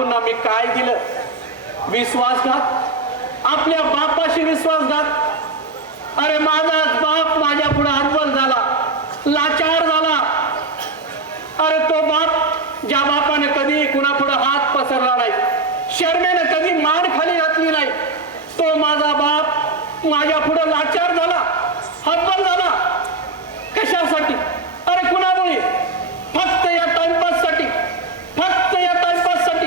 बापूंना मी काय दिलं? विश्वासघात, आपल्या बापाशी विश्वासघात. अरे माझाच बाप माझ्या पुढे हतबल झाला, लाचार झाला. अरे तो बाप, ज्या बापाने कधी कुणापुढे हात पसरला नाही, शर्मेने कधी मान खाली घातली नाही, तो माझा बाप माझ्या पुढे लाचार झाला, हतबल झाला. कशासाठी? अरे कुणामुळे? फक्त या टाइमपास साठी, फक्त या टाइमपास साठी.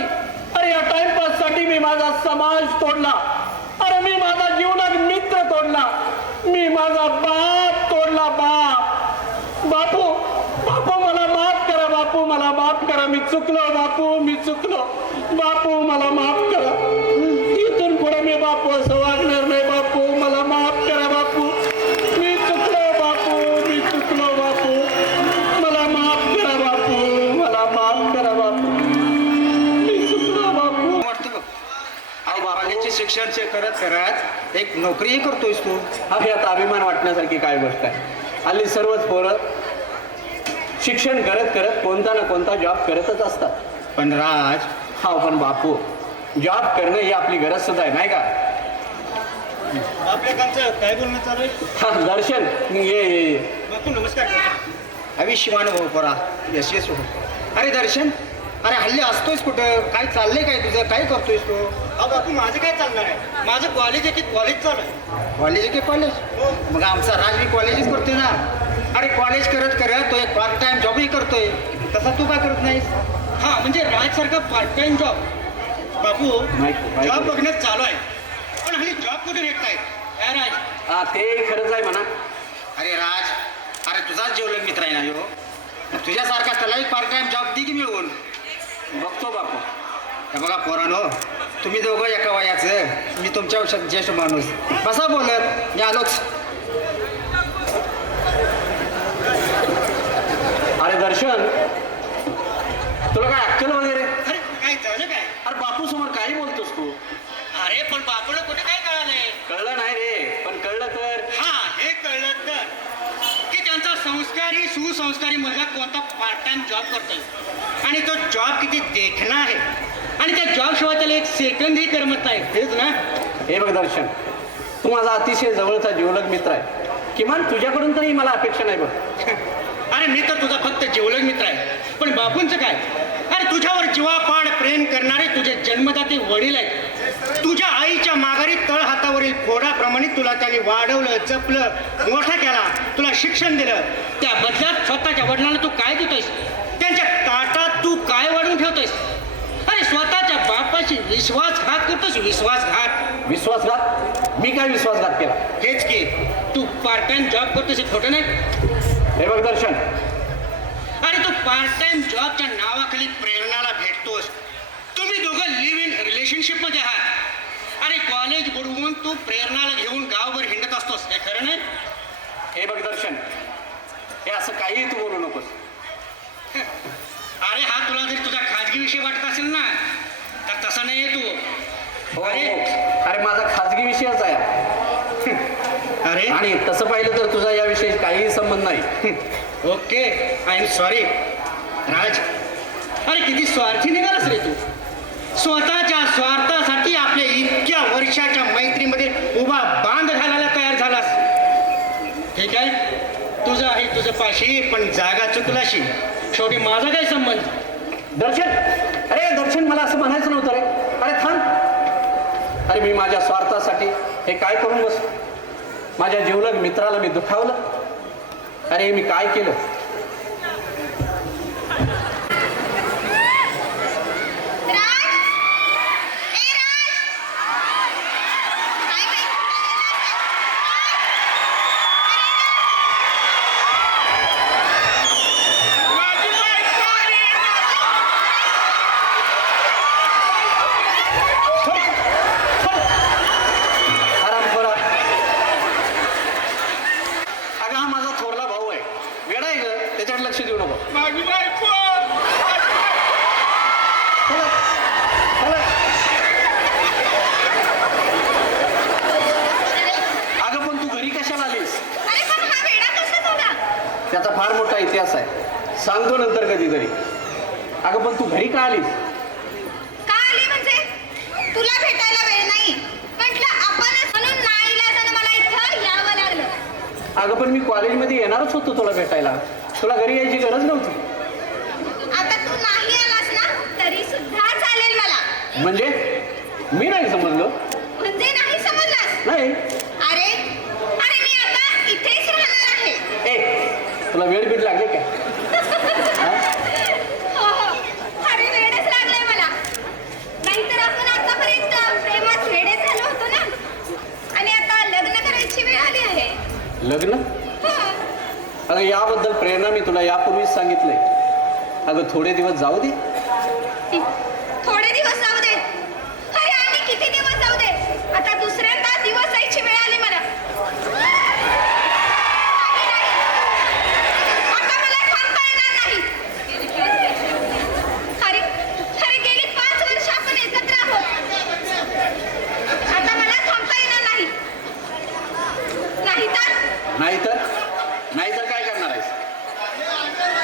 अरे या टाइमपास साठी मी माझा समाज तोडला. अरे मी माझा जीवनात मित्र तोडला, मी माझा बाप तोडला. बापू, बापू मला माफ करा. बापू मला माफ करा. मी चुकलो बापू, मी चुकलो. बापू मला माफ करा. इथून पुढे मी बापू असं वागणार नाही. बापू मला माफ करा. बापू मी चुकलो. बापू मी चुकलो. बापू मला माफ करा. बापू मला माफ करा. बापू मी चुकलो. बापू बाबांचे शिक्षण करत करत एक नोकरीही करतोयस तू. हा आता अभिमान वाटण्यासारखी काय गोष्ट आहे? हल्ली सर्वच पोरं शिक्षण करत करत कोणता ना कोणता जॉब करतच असतात. पण राज, हा पण बापू, जॉब करणं ही आपली गरज सुद्धा आहे, नाही का? आपल्या काय बोलणं चालू आहे? हा दर्शन, ये. बापू नमस्कार. आयुष्यमान हो पोरा, यशस्वी हो. अरे दर्शन, अरे हल्ली असतोयस कुठं? काय चाललंय काय तुझं? काय करतोयस तू? अहो बापू माझं काय चालणार आहे? माझं कॉलेज आहे की कॉलेज चालू आहे. कॉलेज की कॉलेज? मग आमचा राज मी कॉलेजच करतोय ना. अरे कॉलेज करत करत तो एक पार्ट टाइम जॉबही करतोय. तसा तू काय करत नाहीस? हा म्हणजे राजसारखा पार्ट टाइम जॉब. बापू जॉब बघण्यात चालू आहे, पण हल्ली जॉब कुठे भेटतायत? काय राज? हा ते खरंच आहे म्हणा. अरे राज, अरे तुझाच जेवढं मित्र आहे ना ह्यो, तुझ्यासारखा त्यालाही पार्ट टाइम जॉब दे की मिळवून. बघतो बापू. हे बघा पोरानो, तुम्ही दोघं एका वयाचं, मी तुमच्या ज्येष्ठ माणूस. बसा बोलत, मी आलोच. अरे दर्शन, तुला काय अक्कल वगैरे? अरे काय झालं काय? अरे बापू समोर काही बोलतोस तू? अरे पण बापूला कुठे काय कळालंय? कळलं नाही रे, पण कळलं तर. हा हे कळलं तर की त्यांचा संस्कारी सुसंस्कारी मुलगा कोणता पार्ट टाइम जॉब करतोय आणि तो जॉब किती देखणा आहे आणि त्या जॉब शिवाय त्याला एक सेकंदही करमत नाही. हेच ना? हे बघ दर्शन, तू माझा अतिशय जवळचा जिवलग मित्र आहे. किमान तुझ्याकडून तरी मला अपेक्षा नाही बघ. अरे मी तर तुझा फक्त जिवलग मित्र आहे, पण बापूंचं काय? अरे तुझ्यावर जीवापाड प्रेम करणारे तुझे जन्मदाते वडील आहेत. तुझ्या आईच्या माघारी तळ हातावरील फोडाप्रमाणे तुला त्यांनी वाढवलं, जपलं, मोठा केला, तुला शिक्षण दिलं. त्या बदल्यात स्वतःच्या वडिलांना तू काय देतोयस? त्यांच्या ताटात तू काय वाढून ठेवतोयस? अरे स्वतःच्या बापाशी विश्वासघात करतोस. विश्वासघात. विश्वासघात? मी काय विश्वासघात केला? हेच की तू पार्ट टाइम जॉब करतोस, हे खोटं नाही? हे बघ दर्शन, अरे तू पार्ट टाइम जॉबच्या नावाखाली प्रेरणाला भेटतोस. तुम्ही दोघं लिव्ह इन रिलेशनशिप मध्ये आहात. अरे कॉलेज बुडवून तू प्रेरणाला घेऊन गावभर हिंडत असतोस, हे खरं नाही? हे बघ दर्शन, हे असं काहीही तू बोलू नकोस. अरे हा तुला जरी तुझा खाजगी विषय वाटत असेल ना, तर तसा नाही तू. हो, अरे माझा खाजगी विषयच आहे. अरे आणि तसं पाहिलं तर तुझा याविषयी काहीही संबंध नाही. Okay, I am sorry. Raj, अरे किती स्वार्थी निघालास रे तू. स्वतःच्या स्वार्थासाठी आपल्या इतक्या वर्षाच्या मैत्रीमध्ये उभा बांध घालायला तयार झालास. ठीक आहे, तुझं आहे तुझं पाशी, पण जागा चुकलाशी. शेवटी माझा काय संबंध? दर्शन, अरे दर्शन, मला असं म्हणायचं नव्हतं रे. अरे थांब. अरे मी माझ्या स्वार्थासाठी हे काय करून बस, माझ्या जिवलग मित्राला मी दुखावलं. अरे मी काय केलं? लक्ष देऊ नको. माझी बायको. अगं पण तू घरी कशाला आलीस? त्याचा फार मोठा इतिहास आहे, सांगतो नंतर कधीतरी. अगं पण तू घरी का आलीस? काय तुला भेटायला वेळ नाही. म्हटलं आपणच म्हणून नाईलाजानं मला इथं यावं लागलं. अगं पण मी कॉलेजमध्ये येणारच होतो तुला भेटायला. तुला घरी यायची गरज नव्हती. आता तू नाही आलास ना तरी सुद्धा चालेल मला. म्हणजे मी नाही समजलो. म्हणजे नाही समजलास? नाही. अरे अरे मी आता इथेच राहणार आहे. ए तुला वेळ बीड लागले काय? हो हो अरे वेडच लागलंय मला. नाहीतर आपण आतापर्यंत प्रेमात वेडे झालो होतो ना. आणि आता लग्न करायची वेळ आली आहे. लग्न? हो. अगं याबद्दल प्रेरणा मी तुला यापूर्वीच सांगितलंय. अगं थोडे दिवस जाऊ दे. थोडे दिवस जाऊ दे. अरे आणि किती दिवस जाऊ दे. आता दुसऱ्यांदा दिवस जायची वेळ आली मला. नाही, नाही. आता मला थांबता येणार नाही. अरे अरे गेली 5 वर्ष आपण एकत्र आहोत. आता मला थांबता येणार नाही. नाहीतर काय करणार आहेस?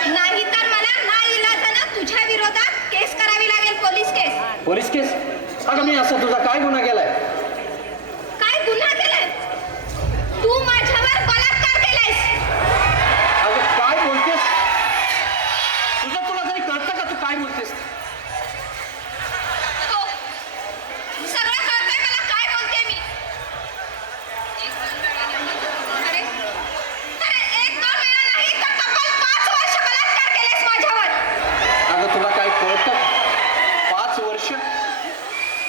नाहीतर मला नाईलाजानं तुझ्या विरोधात केस करावी लागेल. पोलीस केस. पोलीस केस? अगं मी असा तुझा काय गुन्हा केलाय? काय गुन्हा केलाय? तू माझ्यावर बलात्कार केलायस. अगं काय बोलतेस? तुला तरी कळतं का तू काय बोलतेस? हो. सगळं कळतंय मला काय बोलते मी. अरे अरे 1-2 वेळा नाही तर तब्बल 5 वर्ष बलात्कार केलेस माझ्यावर. अगं तुला काय कळतं? 5 वर्ष?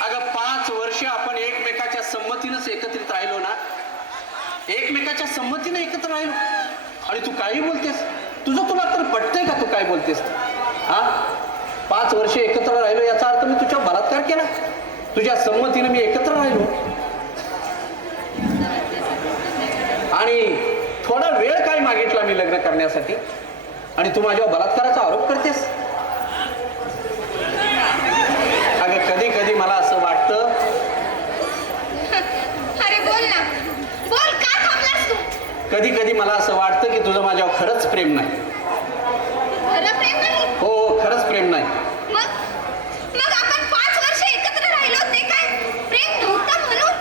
अगं 5 वर्ष आपण एकमेकाच्या संमतीनंच एकत्रित राहिलो ना. एकमेकाच्या संमतीनं एकत्र राहिलो आणि तू काही बोलतेस? तुला तर पटतंय का तू काय बोलतेस? हा 5 वर्ष एकत्र राहिलो याचा अर्थ मी तुझ्या बलात्कार केला? तुझ्या संमतीनं मी एकत्र राहिलो आणि थोडा वेळ काय मागितला मी लग्न करण्यासाठी आणि तू माझ्यावर बलात्काराचा आरोप करतेस? अगं कधी कधी मला असं वाटतं. अरे बोल ना. बोल का थांबलास तू? कधी कधी मला असं वाटतं की तुझं माझ्यावर खरंच प्रेम नाही. खरं प्रेम नाही? हो खरंच प्रेम नाही. मग आपण 5 वर्ष एकत्र राहिलो ते काय प्रेम नव्हतं म्हणून?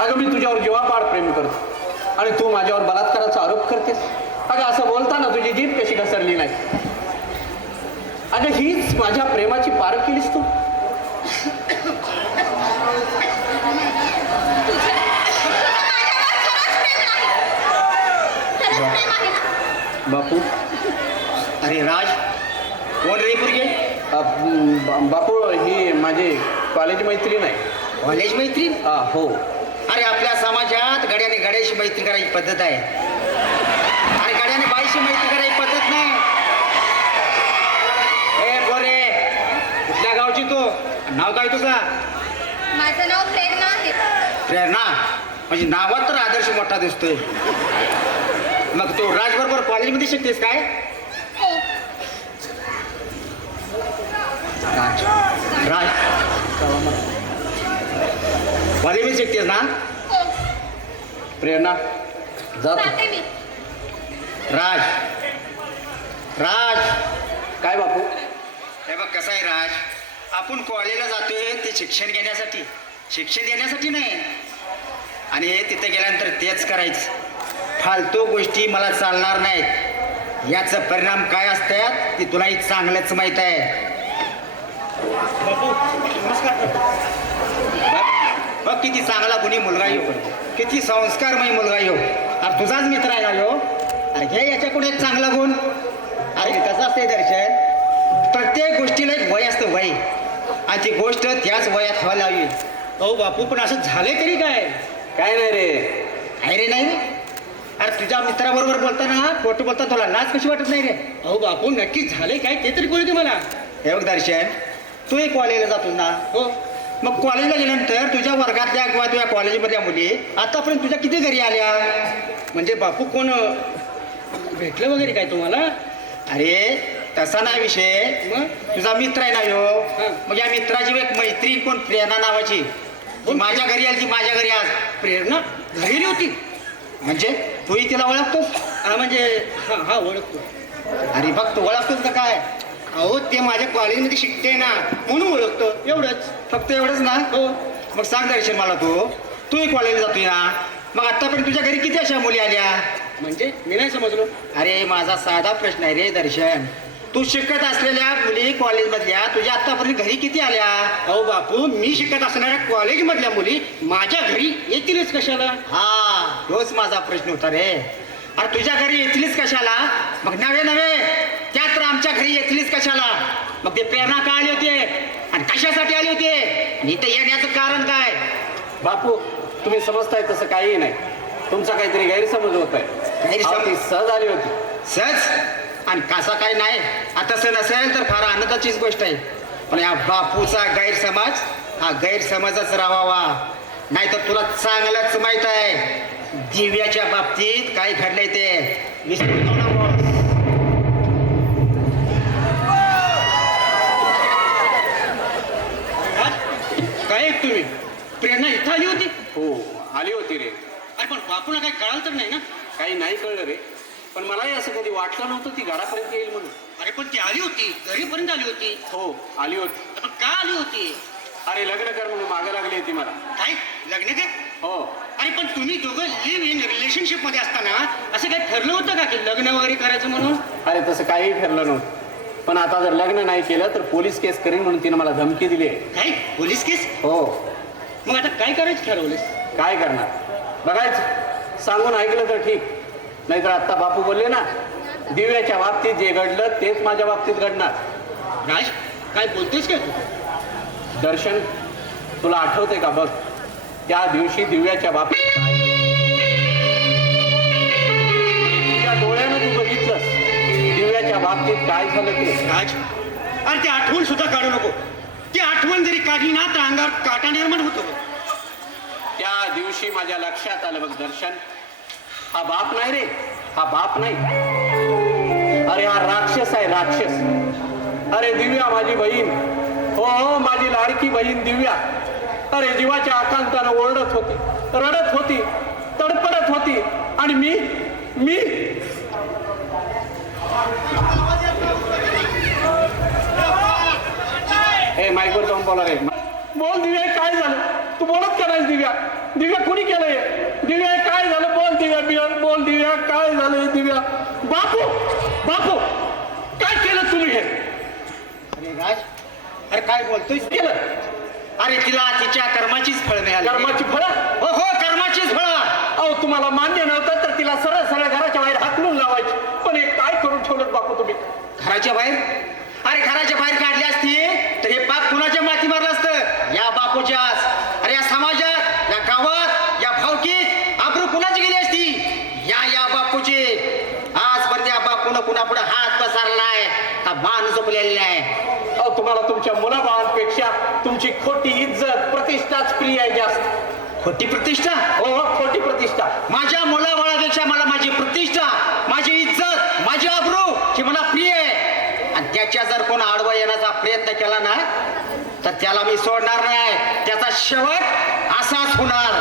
अगं मी तुझ्यावर जीवापाड प्रेम करतो आणि तू माझ्यावर बलात्काराचा आरोप करतेस. अगं असं बोलताना तुझी जीभ कशी घसरली नाही? अगं हीच माझ्या प्रेमाची पारख केलीस तू. बापू. अरे राज कोण रे पुरगे? बापू ही माझी कॉलेज मैत्रीण आहे. कॉलेज मैत्रीण? हो. अरे आपल्या समाजात गड्याने गड्याशी मैत्री करायची पद्धत आहे. अरे गड्याने बाईशी मैत्री करायची पद्धत नाही. ए बोरे कुठल्या गावची तू? नाव काय तुझा? माझं नाव प्रेरणा आहे. प्रेरणा म्हणजे नावात तर आदर्श मोठा दिसतोय. मग तू राज बरोबर कॉलेजमध्ये शिकतेस काय? हो. राज राज कॉलेजमध्ये शिकतेस ना? हो. प्रेरणा जा तू. जाते मी. राज राज काय बापू? हे बघ कसं आहे राज, आपण कॉलेजला जातोय ते शिक्षण घेण्यासाठी, शिक्षण देण्यासाठी नाही. आणि तिथे गेल्यानंतर तेच करायचं. फालतू गोष्टी मला चालणार नाहीत. याचा परिणाम काय असतात ते तुलाही चांगलंच माहीत आहे. बघ किती चांगला गुणी मुलगा येऊ, किती संस्कारमय मुलगा येऊ. अरे तुझाच मित्र आहे ना यो. अरे घे याच्याकडे एक चांगला गुण. अरे कसं असते दर्शन, प्रत्येक गोष्टीला एक वय असतं, वय. आणि ती गोष्ट त्याच वयात व्हायला हवी. अहो बापू पण असं झालंय तरी काय? काय नाही रे. आहे रे नाही? अरे तुझ्या मित्राबरोबर बोलताना खोटं बोलता तुला लाज कशी वाटत नाही रे? अहो बापू नक्की झालंय काय ते तरी कळू दे मला. हे बघ दर्शन, तू एक कॉलेजला जातो ना. हो. मग कॉलेजला गेल्यानंतर तुझ्या वर्गातल्या किंवा तुझ्या कॉलेजमधल्या मुली आतापर्यंत तुझ्या किती घरी आल्या? म्हणजे बापू कोण भेटलं वगैरे काय तुम्हाला? अरे तसा नाही विषय. मग तुझा मित्र आहे ना यो. हं. मग या मित्राची एक मैत्रीण कोण प्रेरणा नावाची, ती माझ्या घरी आली. ती माझ्या घरी आज. प्रेरणा घरी होती म्हणजे तूही तिला ओळखतोस? हा म्हणजे हा हा ओळखतो. अरे बघ तू ओळखतोस का काय? अहो ते माझ्या कॉलेजमध्ये शिकते ना म्हणून ओळखतो एवढंच. फक्त एवढंच ना? हो. मग सांग दर्शन मला तूही कॉलेजला जातोय ना, मग आतापर्यंत तुझ्या घरी किती अशा मुली आल्या? म्हणजे मी नाही समजलो. अरे माझा साधा प्रश्न आहे रे दर्शन, तू शिकत असलेल्या मुली कॉलेजमधल्या तुझ्या आतापर्यंत घरी किती आल्या? अहो बापू, मी शिकत असणाऱ्या कॉलेजमधल्या मुली माझ्या घरी येतीलच कशाला? हा, तोच माझा प्रश्न होता रे. अरे तुझ्या घरी येतीलच कशाला? मग नव्हे नव्हे त्या तर आमच्या घरी येतीलच कशाला? मग ते प्रेरणा का आली होती आणि कशासाठी आली होती? इथं येण्याचं कारण काय? बापू, तुम्ही समजताय तसं काहीही नाही. तुमचा काहीतरी गैरसमज होत आहे. गैरसमज? ती सहज आली होती. सहज? आणि कसा काय नाही? आता तसं नसेल तर फार आनंदाचीच गोष्ट आहे. पण या बापूचा गैरसमज हा गैरसमजच राहावा, नाहीतर तुला चांगलंच माहित आहे दिव्याच्या बाबतीत काय घडलंय ते. विसरू नकोस. काय तुम्ही प्रेरणा इथं आली होती? हो, आली होती रे. अरे पण बापूला काही कळालं तर नाही ना? काही नाही कळलं रे, पण मलाही असं कधी वाटलं नव्हतं ती घरापर्यंत येईल म्हणून. अरे पण ती आली होती, घरीपर्यंत आली होती. हो, आली होती. पण का आली होती? अरे लग्न कर म्हणून मागं लागली होती मला. काय लग्न काय? हो. अरे पण तुम्ही दोघं लिव्ह इन रिलेशनशिप मध्ये असताना असं काही ठरलं होतं का की लग्न वगैरे करायचं म्हणून? अरे तसं काही ठरलं नव्हतं, पण आता जर लग्न नाही केलं तर पोलीस केस करीन म्हणून तिने मला धमकी दिली आहे. काय पोलीस केस? हो. मग आता काय करायचं ठरवलंस? काय करणार, बघायचं. सांगून ऐकलं तर ठीक, नाहीतर आत्ता बापू बोलले ना, दिव्याच्या बाबतीत जे घडलं तेच माझ्या बाबतीत घडणार. राज, काय बोलतोयस काय तू? दर्शन, तुला आठवतंय का बघ, त्या दिवशी दिव्याच्या बाबतीत काय तुझ्या डोळ्यानं तू बघितलंस दिव्याच्या बाबतीत काय झालं ते. राज, अरे ती आठवण सुद्धा काढू नको. ती आठवण जरी काढली ना तर अंगावर काटा निर्माण होतो. त्या दिवशी माझ्या लक्षात आलं बघ दर्शन, हा बाप नाही रे, हा बाप नाही. अरे हा राक्षस आहे, राक्षस. अरे दिव्या माझी बहीण, हो हो माझी लाडकी बहीण दिव्या, अरे जीवाच्या आकांतानं ओरडत होती, रडत होती, तडपडत होती. आणि मी मी हे माईकवर जाऊन बोला रे. बोल दिव्या, काय झालं? तू बोलत का नाही दिव्या? दिव्या कुणी केलंय? दिव्या काय झालं? बोल दिव्या, दिव्या बोल दिव्या, काय झालंय दिव्या? बापू, बापू काय केलं तुम्ही हे? अरे राज, अरे काय बोलतोय? केलं अरे तिला तिच्या कर्माचीच फळ मिळाली. कर्माची फळं? हो हो, कर्माचीच फळं. अहो तुम्हाला मान्य नव्हतं तर तिला सरळ सरळ घराच्या बाहेर हाकलून लावायची, पण हे काय करून ठेवलं बापू तुम्ही? घराच्या बाहेर? अरे घराच्या बाहेर काढली असती तर हे पाप कुणाच्या माती मारलं असतं? या बापूच्याच. अरे या समाजात, या गावात, या भावकीत आबरू कुणाची गेली असती? या बापूची. आजपर्यंत या बापून कुणापुढे हात पसरलाय का मान झोपलेली नाही? अहो तुम्हाला तुमच्या मुलाबाळांपेक्षा तुमची खोटी इज्जत प्रतिष्ठाच प्रिय आहे जास्त. खोटी प्रतिष्ठा? हो हो, खोटी प्रतिष्ठा. माझ्या मुलाबाळापेक्षा मला माझी प्रतिष्ठा, माझी इज्जत, माझी आबरू ही मला प्रिय आहे. आणि त्याच्या जर कोण आडवा येण्याचा प्रयत्न केला ना तर त्याला मी सोडणार नाही. त्याचा शेवट असाच होणार.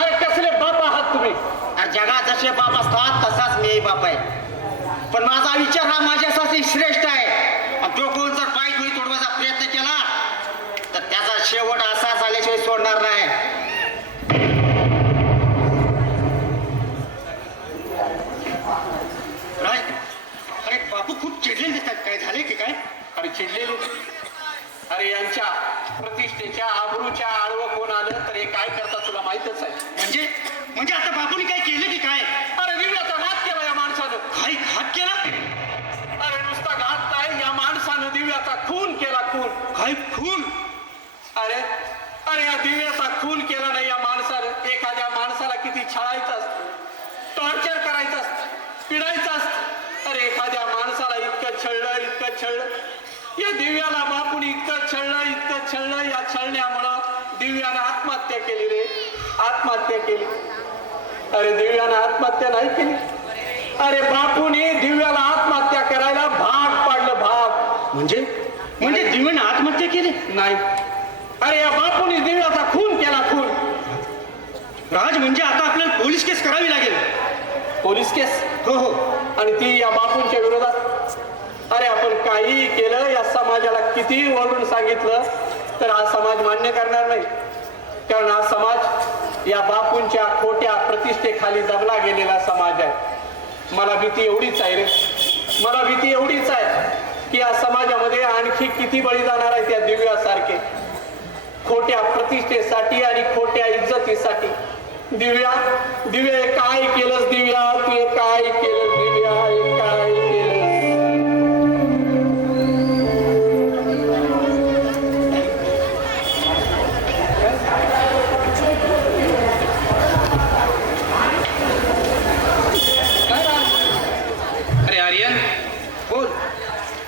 अरे कसले बाप आहात तुम्ही? आणि जगात जसे बाप असतात तसाच मी बाप आहे. पण माझा विचार हा माझ्यासाठी श्रेष्ठ आहे. आणि जो कोण जर पाय धुई तोडवायचा प्रयत्न केला तर त्याचा शेवट असा झाल्याशिवाय सोडणार नाही. राज, अरे बापू खूप चिडलेले दिसतात. काय झाले की काय? अरे चिडलेले? अरे यांच्या प्रतिष्ठेच्या आबरूच्या आडवं कोण आलं तर हे काय करतात तुला माहितच आहे. म्हणजे आता बापूने काय केलं की काय? अरे दिव्याचा घात केला या माणसानं. काय घात केला? अरे नुसता घात नाही, या माणसानं दिव्याचा खून केला, खून. काय खून? अरे अरे या दिव्याचा खून केला नाही या माणसानं. एखाद्या माणसाला किती छळायचं असतं, टॉर्चर करायचं असतं, पिडायचं असतं. अरे एखाद्या माणसाला इतकं छळलं, इतकं छळलं. या दिव्याला बापून इतकं छळलं, इतकं छळलं. या छळण्यामुळं दिव्यानं आत्महत्या केली रे, आत्महत्या केली. अरे दिव्यानं आत्महत्या नाही केली, अरे बापूने दिव्याला आत्महत्या करायला भाग पाडलं, भाग. म्हणजे दिव्याने आत्महत्या केली? नाही, अरे या बापूने दिव्याचा खून केला, खून. राज, म्हणजे आता आपल्याला पोलीस केस करावी लागेल. पोलीस केस? हो हो. आणि ती या बापूंच्या विरोधात? अरे आपण काहीही केलं, या समाजाला कितीही ओरडून सांगितलं तर हा समाज मान्य करणार नाही. कारण हा समाज या बापूंच्या खोट्या प्रतिष्ठेखाली दबला गेलेला समाज आहे. मला भीती एवढीच आहे रे, मला भीती एवढीच आहे की या समाजामध्ये आणखी किती बळी जाणार आहे त्या दिव्यासारखे, खोट्या प्रतिष्ठेसाठी आणि खोट्या इज्जतीसाठी. दिव्या, दिव्या काय केलंस दिव्या, तू हे काय केलंस दिव्या, हे काय केलंस. अरे आर्यन, बोल,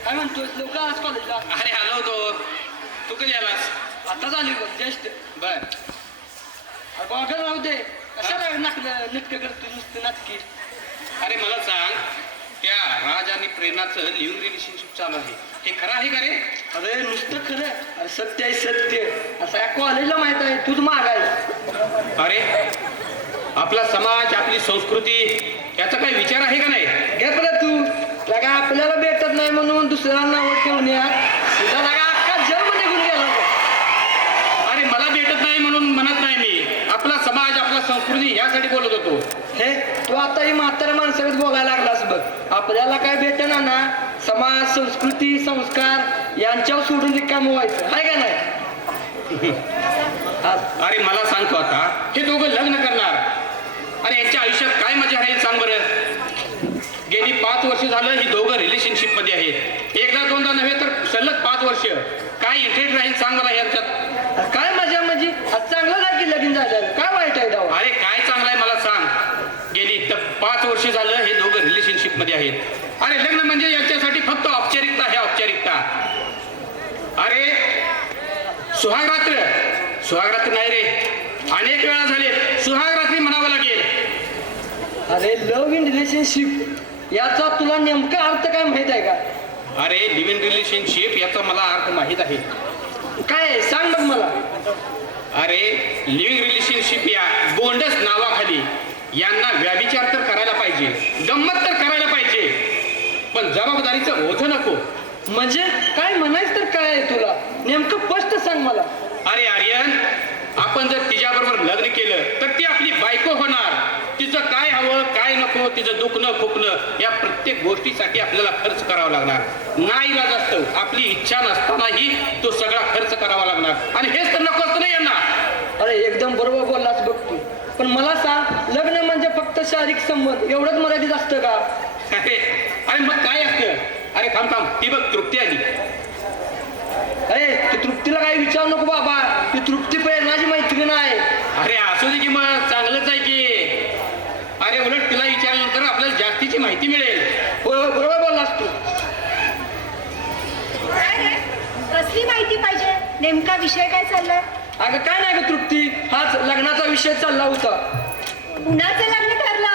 काय म्हणतोस? लोक आज कॉलेजला? अरे आलो होतो. तू कधी आलास? आता झाली जस्ट. बर. बॉर्डर राहू दे, कशाला नाटकं करतो नुसतं नाटकी. अरे मला सांग, त्या राज आणि प्रेरणाचं लिव्हिंग रिलेशनशिप चालू आहे, हे खरं आहे का रे? अरे नुसतं खरं, अरे सत्य आहे सत्य. असं या कॉलेजला माहित आहे, तूच माग आहे. अरे आपला समाज, आपली संस्कृती याचा काही विचार आहे का नाही? घे परत तू लगा आपल्याला भेटत नाही म्हणून दुसऱ्यांना नाव ठेवण्यात तुझा लगा अख्खा जन्म निघून गेला. अरे मला भेटत नाही म्हणून म्हणत नाही मी, आपला समाज, आपला संस्कृती यासाठी बोलत होतो. हे तू आता ही म्हाताऱ्या माणसाकडे बोलायला लागलास बघ. आपल्याला काय भेटेना ना, समाज, संस्कृती, संस्कार यांच्यावर सोडून रिकामं व्हायचं आहे का नाही? अरे मला सांगतो, आता हे दोघं लग्न करणार आणि यांच्या आयुष्यात काय मजा राहील सांग बरं. गेली 5 वर्ष झालं ही दोघं रिलेशनशिप मध्ये आहेत. एकदा दोनदा नव्हे तर सलग 5 वर्ष. काय इंटरेस्ट राहील सांग मला यांच्यात? काय मजा म्हणजे? आज चांगलं आहे की लगीन झालं, काय वाईट आहे दावा? अरे काय चांगलं आहे मला सांग. गेली 5 वर्ष झालं हे दोघं रिलेशनशिप मध्ये आहेत. अरे लग्न म्हणजे यांच्यासाठी फक्त औपचारिकता आहे, औपचारिकता. अरे सुहागरात्र, सुहागरात्र नाही रे, अनेक वेळा झाले सुहागरात्री म्हणावं लागेल. अरे लव्ह इन रिलेशनशिप याचा तुला नेमका अर्थ काय माहित आहे का? अरे लिव्ह इन रिलेशनशिप याचा मला अर्थ माहीत आहे. काय आहे? सांग बघ मला. अरे लिव्हिंग रिलेशनशिप या बोंडस नावाखाली यांना व्याभिचार तर करायला पाहिजे, गंमत तर करायला पाहिजे, पण जबाबदारीचं ओझं नको. म्हणजे काय म्हणायचं तर काय आहे तुला? नेमकं स्पष्ट सांग मला. अरे आर्यन, आपण जर तिच्याबरोबर लग्न केलं तर ती आपली बायको होणार. तिचं काय हवं काय नको, तिचं दुखणं खुपणं या प्रत्येक गोष्टीसाठी आपल्याला खर्च करावा लागणार. नाईलाज असतं, आपली इच्छा नसतानाही तो सगळा खर्च करावा लागणार. आणि हेच तर नको असतं ना यांना. अरे एकदम बरोबर बोललास बघ तू. पण मला सांग, लग्न म्हणजे फक्त शारीरिक संबंध एवढंच मर्यादित असतं का? अरे मग काय असतं? अरे थांब थांब, ती बघ तृप्ती आली. अरे तू तृप्तीला काही विचारू नको बाबा, ती तृप्ती माझी मैत्रीण आहे. अरे असू दे की मग, चांगलंच आहे की. अरे उलट तिला विचारल्यानंतर आपल्याला जास्तीची माहिती मिळेल. बरोबर बोललास तू. काय रे? कसली माहिती पाहिजे? नेमका विषय काय चाललाय? अगं काय नाही ग तृप्ती, हाच लग्नाचा विषय चालला होता. कुणाचं लग्न ठरलं?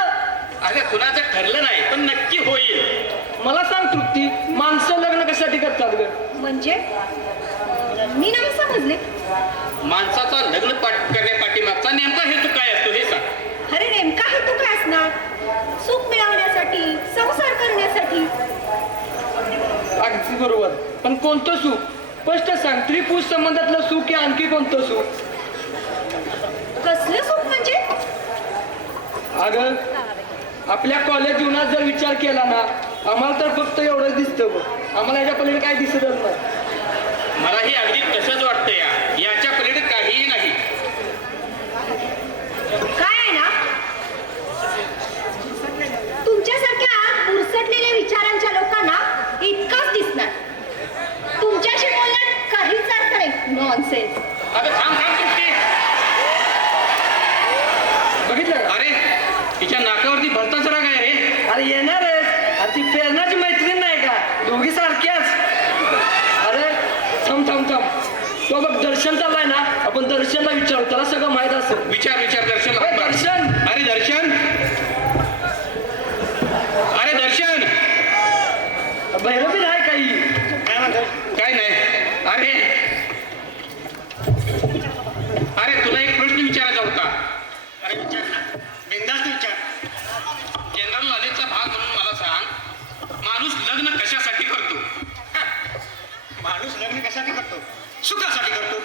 अरे कुणाचं ठरलं नाही, पण नक्की होईल. मला सांग तृप्ती, माणसं लग्न कशासाठी करतात ग? म्हणजे मी नाही समजले. माणसाचा लग्न करण्यापाठीमागचा नेमका हेतू काय असतो हे सांग. अरे नेमका हेतू काय असणार? सुख मिळवण्यासाठी, संसार करण्यासाठी. अगदी बरोबर, पण कोणतं सुख? स्पष्ट सांग. स्त्री-पुरुष संबंधातलं सुख की आणखी कोणतं सुख? कसलं सुख म्हणजे? अगं आपल्या कॉलेज जीवनात जर विचार केला ना, आम्हाला तर फक्त एवढंच दिसतं बघ. आम्हाला याच्या पलीकडे काही दिसतच नाही. मलाही अगदी तसंच वाटतं. याच्या पलीकडे काहीही नाही. काय आहे ना, तुमच्यासारख्या पुरसटलेल्या विचारांच्या लोकांना इतकंच दिसणार. तुमच्याशी बोलण्यात काहीच अर्थ नाही. नॉनसेन्स. अगं थांब थांब तृप्ती. बघितलं का? अरे तिच्या नाकावरती भरताच राग आहे रे. अरे येणारच. अरे ती प्रेरणाची मैत्रीण नाही का? दोघी सारख्याच. अरे थांब थांब थांब, तो बघ दर्शन चाललाय ना, आपण दर्शनला विचारू, त्याला सगळं माहित असेल. विचार विचार दर्शन. दर्शन. अरे दर्शन, अरे दर्शन. भैरवी नाही काही. काय म्हणतो? काय नाही. अरे अरे तुला एक प्रश्न विचारायचा होता. अरे विचार ना, बिनधास्त विचार. जनरल नॉलेजचा भाग म्हणून मला सांग, माणूस लग्न कशासाठी करतो? माणूस लग्न कशासाठी करतो? सुखासाठी करतो.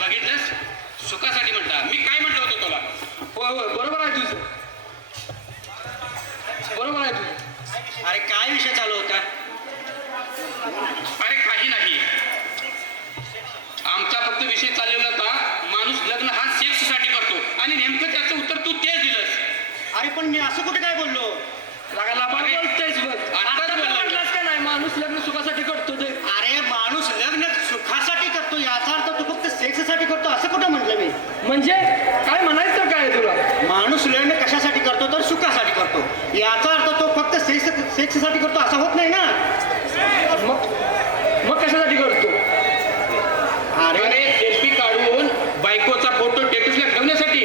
बघितलंस, सुखासाठी म्हणता. मी काय म्हटलं होतं तुला? होय होय, बरोबर आहे तुझं, बरोबर आहे तुझं. अरे काय विषय चालू होता? अरे काही नाही, आमचा फक्त विषय चाललेला होता. माणूस लग्न हा सेक्ससाठी करतो आणि नेमकं त्याचं उत्तर तू तेच दिलंस. अरे पण मी असं कुठे काय बोललो? लागला अरे, बोलतेस बघ. आता आता बोलला. म्हटलास का नाही, माणूस लग्न सुखासाठी करतो ते. अरे माणूस लग्न सुखासाठी करतो याचा अर्थ तू फक्त सेक्ससाठी करतो असं कुठं म्हटलं मी? म्हणजे काय म्हणायचं काय तुला? माणूस लग्न कशासाठी करतो तर सुखासाठी करतो याचा अर्थ तो फक्त सेक्ससाठी करतो असं होत नाही ना. मग कशासाठी करतो? अरे अरे सेल्फी काढून बायकोचा फोटो स्टेटसला ठेवण्यासाठी.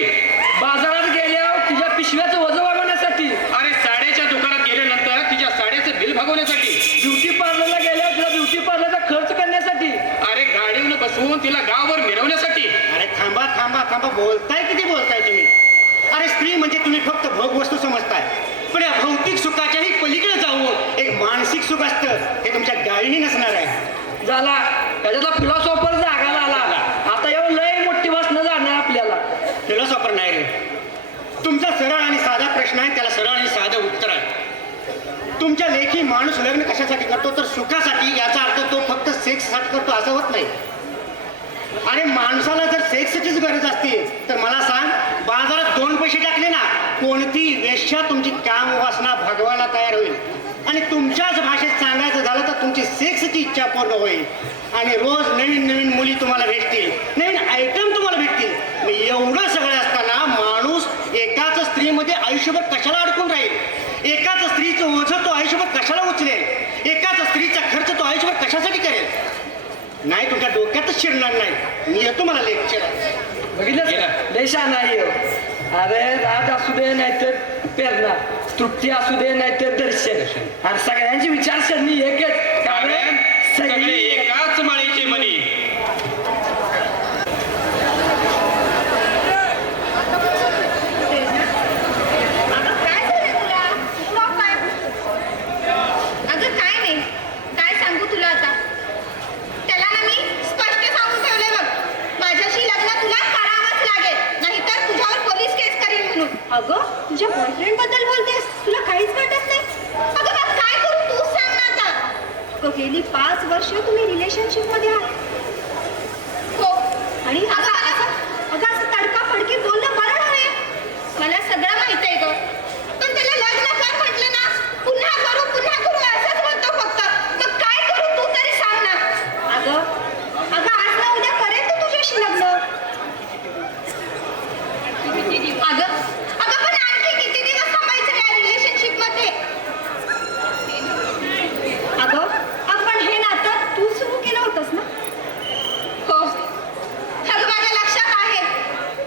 बाजारात गेल्यावर तुझ्या पिशव्याचं वजन वाढवण्यासाठी, अरे साड्याच्या दुकानात गेल्यानंतर तिच्या साड्याचं बिल भागवण्यासाठी. ब्युटी पार्लरला गेल्यावर तुला ब्युटी पार्लरचा खर्च करण्यासाठी. अरे गाडीवर बसवून तिला गावभर मिरवण्यासाठी. अरे थांबा थांबा थांबा, बोलताय किती बोलताय तुम्ही? अरे स्त्री म्हणजे तुम्ही फक्त भोगवस्तू समजताय, पण या भौतिक सुखाच्याही पलीकडे जाऊन एक मानसिक सुख असतं हे तुमच्या गाडीने नसणार आहे. झाला त्याच्यातला फिलॉसॉफर जागाला आला. आता एवढं लय मोठी वासनं जाणार आपल्याला. फिलॉसॉफर नाही रे, तुमचा सरळ आणि साधा प्रश्न आहे, त्याला सरळ आणि साधं उत्तर आहे. तुमच्या लेखी माणूस लग्न कशासाठी करतो तर सुखासाठी याचा अर्थ तो फक्त सेक्ससाठी करतो असं होत नाही. अरे माणसाला जर सेक्सचीच गरज असते तर मला सांग, बाजारात 2 पैसे टाकले ना, कोणती वेश्या तुमची काम वासना भागवायला तयार होईल आणि तुमच्याच भाषेत सांगायचं झालं तर तुमची सेक्सची इच्छा पूर्ण होईल आणि रोज नवीन नवीन मुली तुम्हाला भेटतील, नवीन आयटम तुम्हाला भेटतील. मग एवढं सगळं असताना माणूस एकाच स्त्रीमध्ये आयुष्यभर कशाला अडकून राहील? एकाच स्त्रीचं ओझं तो आयुष्यभर कशाला उचलेल? एकाच स्त्रीचा खर्च तो आयुष्यभर कशासाठी करेल? नाही, तुमच्या डोक्यातच शिरणार नाही. मी येतो, मला लेक्चर आहे. बघितलं देशा नाही हो. अरे राज असू दे नाहीतर प्रेरणा, तृप्ती असू दे नाहीतर दर्शन, आणि सगळ्यांची विचारसरणी एकच. कारण सगळे एकाच माळीचे मणी. अगं काय झालं तुला? स्टॉप काय? अगं काय नाही, काय सांगू तुला आता? त्याला ना मी स्पष्ट सांगून ठेवलंय बघ, माझ्याशी लग्न तुला करावंच लागेल, नाहीतर तुझ्यावर पोलीस केस करीन म्हणून. अगं तुझ्या बॉयफ्रेंड बद्दल बोलतेस, तुला काहीच वाटत नाही? अगं मग काय करू तूच सांग ना आता. अगं गेली 5 वर्ष तुम्ही रिलेशनशिप मध्ये आहात. हो, आणि अगं असं तडकाफडकी बोलणं बरं नव्हे. मला सगळं माहित आहे ग, पण त्याला लग्न कर म्हटलं ना, पुन्हा करू असंच म्हणतो फक्त. मग काय करू तू तरी सांग ना. अगं आज ना उद्या करेल तू तुझ्याशी लग्न. अगं पण आणखी किती दिवस थांबायचं या रिलेशनशिप मध्ये? अगं आपण हे नातं तू सुरू केलं होतंस ना? हो, अगं माझ्या लक्षात आहे,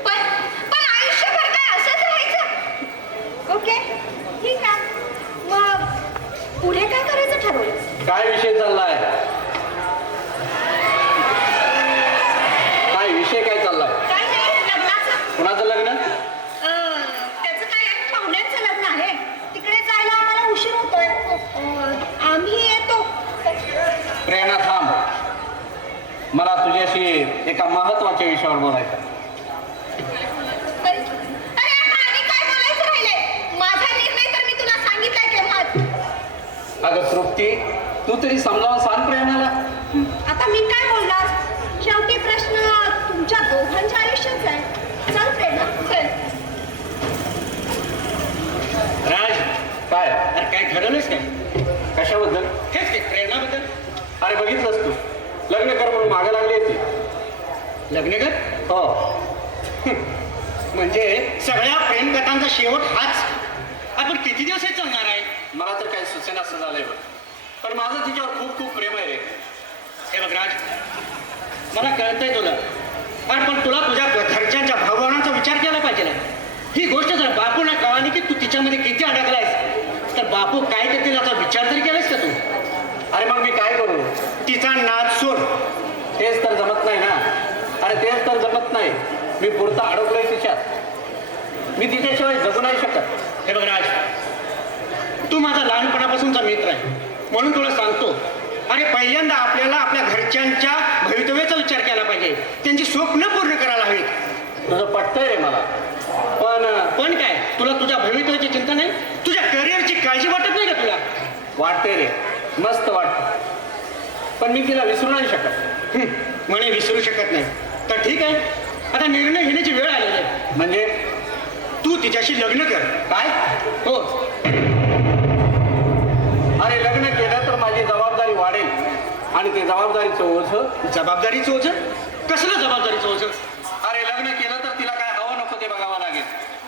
पण आयुष्यभर काय असंच राहायचं? ओके ठीक आहे, मग पुढे काय करायचं ठरवलं? काय विषय चाललाय? काय विषय काय चाललाय? काय नाही, लग्नाचं. कुणाचं लग्न? त्याचं काय आहे, पाहुण्यांचं लग्न आहे, तिकडे जायला आम्हाला उशीर होतोय. आम्ही येतो. प्रेरणा थांब, मला तुझ्याशी एका महत्वाच्या विषयावर बोलायचं. अरे आता आणि काय बोलायचं राहिलंय? माझा निर्णय तर मी तुला सांगितलाय केव्हाच. अगं तृप्ती, तू तरी समजावून सांग प्रेरणाला. आता मी काय बोलणार? शेवटी प्रश्न तुमच्या दोघांच्या आयुष्याचा आहे. चल प्रेरणा, चल. राज, काय? अरे काय ठरवलंयस काय? कशाबद्दल? हेच ते प्रेरणाबद्दल. अरे बघितलंस तू, लग्न कर म्हणून मागे लागली होती. लग्न कर हो, म्हणजे सगळ्या प्रेमकथांचा शेवट हाच. आपण किती दिवस हे चालणार आहे? मला तर काही सूचना असं झालंय बघ, पण माझं तिच्यावर खूप खूप प्रेम आहे रे. हे बघ राज, मला कळतंय तुला, पण तुला तुझ्या घरच्यांच्या भावनांचा विचार केला पाहिजे ना. ही गोष्ट जर बापूंना कळाली की तू तिच्यामध्ये किती अडकलायस तर बापू काय करतील याचा विचार तरी केलास का तू? अरे मग मी काय करू? तिचा नाद सोड. तेच तर जमत नाही ना. अरे तेच तर जमत नाही, मी पुरता अडकलोय तिच्यात. मी तिच्याशिवाय जगू नाही शकत. हे बघ राज, तू माझा लहानपणापासूनचा मित्र आहे म्हणून तुला सांगतो, अरे पहिल्यांदा आपल्याला आपल्या घरच्या त्यांची स्वप्न पूर्ण करायला हवीत. तुझं पटतंय रे मला, पण काय, तुला तुझ्या भवितव्याची चिंता नाही? तुझ्या करिअरची काळजी वाटत नाही का तुला? वाटतंय रे, मस्त वाटत, पण मी तिला विसरू नाही शकत. म्हणे विसरू शकत नाही, तर ठीक आहे, आता निर्णय घेण्याची वेळ आलेली आहे. म्हणजे तू तिच्याशी लग्न कर. काय? हो. अरे लग्न केलं तर माझी जबाबदारी वाढेल आणि ते जबाबदारीचं ओझं. जबाबदारीचं ओझं? कसलं जबाबदारीचं ओझं? अरे लग्न केलं तर तिला काय हवं नको ते बघावं लागेल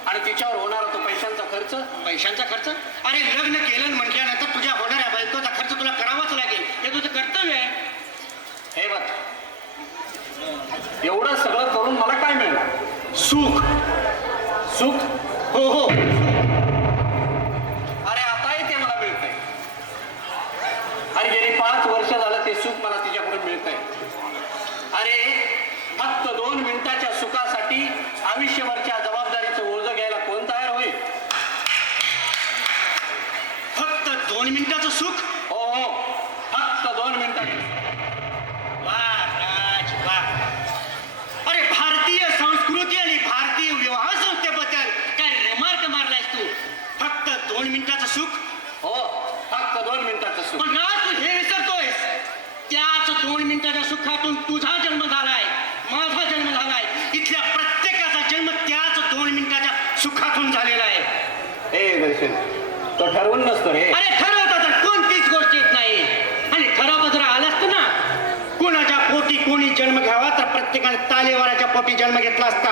आणि तिच्यावर होणारा तो पैशांचा खर्च. पैशांचा खर्च? अरे लग्न केलं म्हटल्यानंतर तुझ्या होणाऱ्या बायकोचा खर्च तुला करावाच लागेल, हे तुझं कर्तव्य आहे. हे बघ, एवढं सगळं करून मला काय मिळणार? सुख. सुख? हो हो. अरे आताही ते मला मिळतंय. अरे गेली 5 वर्ष झालं ते सुख मला तिच्याकडून मिळतंय. अरे फक्त 2 मिनिटाच्या सुखासाठी आयुष्यभरच्या जबाबदारीचं ओझं घ्यायला कोण तयार होईल? फक्त 2 मिनिटाचं सुख? हो हो, फक्त 2 मिनिटाचं. वा राज वा. अरे भारतीय संस्कृती आणि भारतीय विवाह संस्थेबद्दल काय रिमार्क मारलायस तू? फक्त 2 मिनिटाचं सुख? हो, फक्त 2 मिनिटाचं सुख. पण आज तू हे विसरतोयस, त्याच 2 मिनिटाच्या सुखातून तुझा जन्म झालाय, माझा जन्म झालाय, इथल्या प्रत्येकाचा जन्म त्याच 2 मिनिटाच्या सुखातून झालेला आहे. हे दर्शन, तो ठरवून नसतो रे. अरे ठरवता तर कोणतीच गोष्ट येत नाही, आणि ठरवता जर आलं असतं ना, कोणाच्या पोटी कोणी जन्म घ्यावा तर प्रत्येकाने तालेवाराच्या पोटी जन्म घेतला असता.